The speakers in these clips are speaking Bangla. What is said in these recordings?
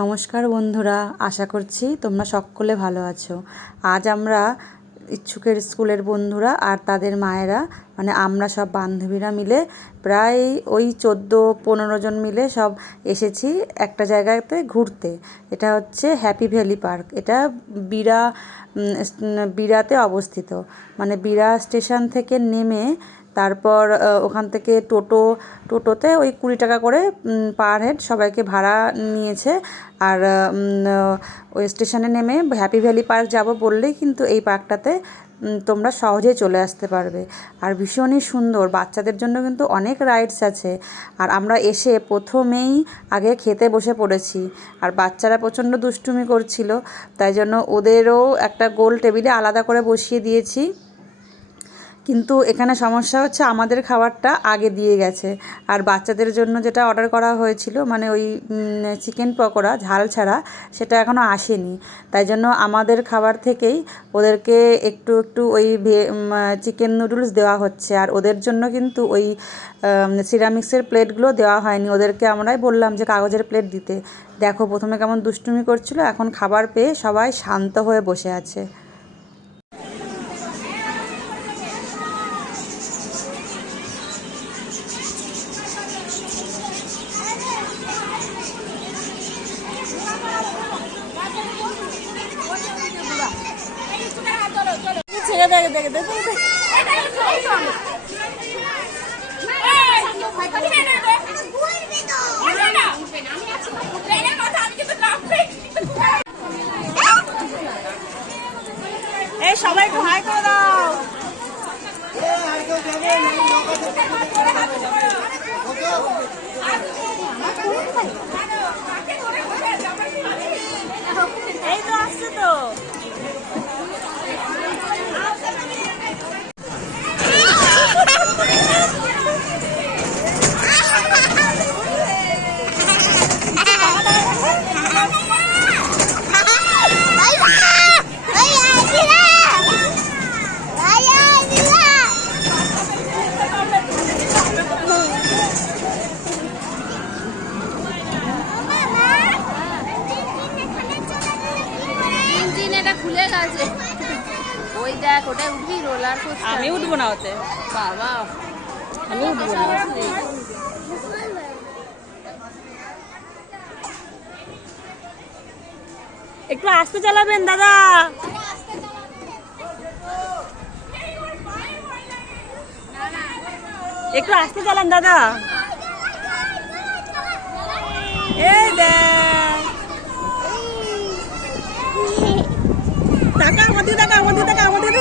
নমস্কার বন্ধুরা, আশা করছি তোমরা সকলে ভালো আছো। আজ আমরা ইচ্ছুকের স্কুলের বন্ধুরা আর তাদের মায়েরা মানে আমরা সব বান্ধবীরা মিলে প্রায় ওই 14-15 জন মিলে সব এসেছি একটা জায়গাতে ঘুরতে। এটা হচ্ছে হ্যাপি ভ্যালি পার্ক। এটা বিরাতে অবস্থিত। মানে বিরা স্টেশন থেকে নেমে তারপর ওখান থেকে টোটোতে ওই 20 টাকা করে পার হেড সবাইকে ভাড়া নিয়েছে। আর ওই স্টেশনে নেমে হ্যাপি ভ্যালি পার্ক যাব বললেই কিন্তু এই পার্কটাতে তোমরা সহজেই চলে আসতে পারবে। আর ভীষণই সুন্দর, বাচ্চাদের জন্য কিন্তু অনেক রাইডস আছে। আর আমরা এসে প্রথমেই আগে খেতে বসে পড়েছি, আর বাচ্চারা প্রচণ্ড দুষ্টুমি করছিল, তাই জন্য ওদেরও একটা গোল টেবিলে আলাদা করে বসিয়ে দিয়েছি। কিন্তু এখানে সমস্যা হচ্ছে আমাদের খাবারটা আগে দিয়ে গেছে, আর বাচ্চাদের জন্য যেটা অর্ডার করা হয়েছিল মানে ওই চিকেন পকোড়া ঝাল ছাড়া, সেটা এখনও আসেনি। তাই জন্য আমাদের খাবার থেকেই ওদেরকে একটু একটু ওই চিকেন নুডলস দেওয়া হচ্ছে। আর ওদের জন্য কিন্তু ওই সিরামিক্সের প্লেটগুলো দেওয়া হয়নি, ওদেরকে আমরাই বললাম যে কাগজের প্লেট দিতে। দেখো প্রথমে কেমন দুষ্টুমি করছিল, এখন খাবার পেয়ে সবাই শান্ত হয়ে বসে আছে। এই সবাই একটু হাই করে দাও। এই তো আসছে তো। খুলে গেছে, ওই দেখ ওটাই উঠবি রোলার কোস্টার। আমি উঠবো না ওতে বাবা, আমি উঠবো না। একটু আস্তে চালাবেন দাদা। একটু আস্তে চালান দাদা। এই দেখ টাকা আমাদের টাকা আমাদের টাকা আমাদের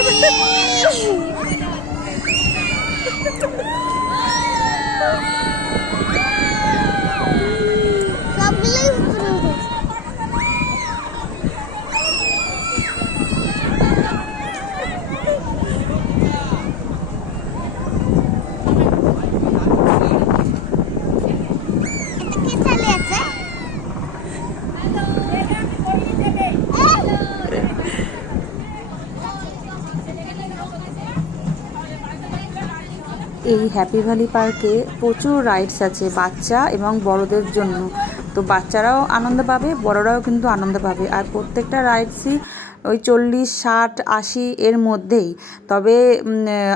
এই হ্যাপি ভ্যালি পার্কে প্রচুর রাইডস আছে বাচ্চা এবং বড়দের জন্য। তো বাচ্চারাও আনন্দ পাবে, বড়রাও কিন্তু আনন্দ পাবে। আর প্রত্যেকটা রাইডসই ওই 40, 60, 80 এর মধ্যেই। তবে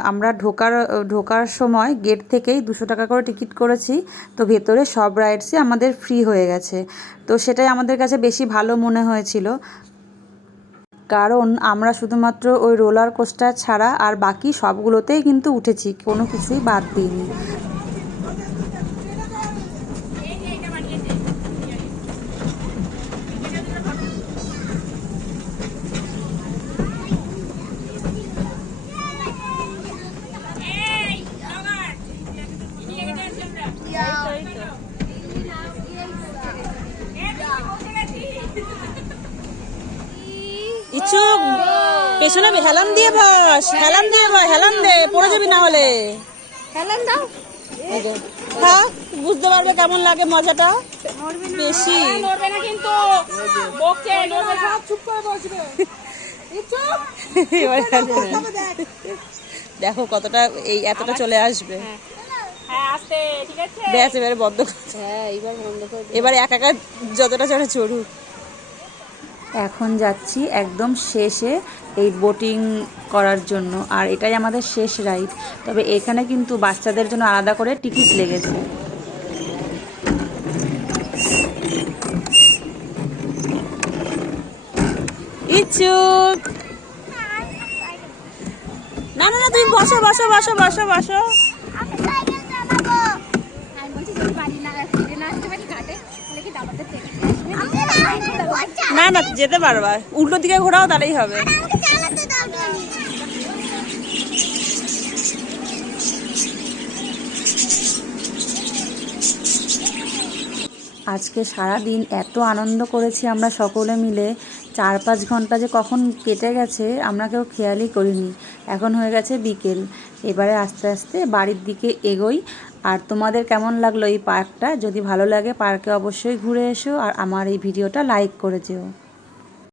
আমরা ঢোকার সময় গেট থেকেই 200 টাকা করে টিকিট করেছি। তো ভেতরে সব রাইডসই আমাদের ফ্রি হয়ে গেছে। তো সেটাই আমাদের কাছে বেশি ভালো মনে হয়েছিল, কারণ আমরা শুধুমাত্র ওই রোলার কোস্টার ছাড়া আর বাকি সবগুলোতেই কিন্তু উঠেছি, কোনো কিছুই বাদ দিইনি। ইচ্ছুক পেছনে হেলান দিয়ে বস, হেলান দিয়ে বস, হেলান দে, পড়ে যাবি না হলে। হেলান দাও। হ্যাঁ, বুঝতে পারবে কেমন লাগে মজাটা বেশি। নড়বে না কিন্তু, বকছে নড়বে না, চুপ করে বসবে। দেখো কতটা এই এতটা চলে আসবে। ব্যাস এবারে বন্ধ কর। হ্যাঁ এইবার বন্ধ করে দিই। এবার একা একা যতটা চড়ে চড়ুক। এখন যাচ্ছি একদম শেষে এই বোটিং করার জন্য, আর এটাই আমাদের শেষ রাইড। তবে এখানে কিন্তু বাচ্চাদের জন্য আলাদা করে টিকিট লেগেছে। ইচ্ছুক না না না, তুমি বসো বসো বসো বসো বসো। আমি বলছি যদি বাড়ি না ফিরে না আসতে পারি ঘাটে তাহলে কি দাবাতে থেকে না না যেতে পারবা, উল্টো দিকে ঘোরাও তাহলেই হবে। আজকে সারা দিন এত আনন্দ করেছি আমরা সকলে মিলে, 4-5 ঘন্টা যে কখন কেটে গেছে আমরা কেউ খেয়ালই করিনি। এখন হয়ে গেছে বিকেল, এবারে আস্তে আস্তে বাড়ির দিকে এগোই। আর তোমাদের কেমন লাগলো এই পার্কটা? যদি ভালো লাগে পার্কে অবশ্যই ঘুরে এসো, আর আমার এই ভিডিওটা লাইক করে যেও।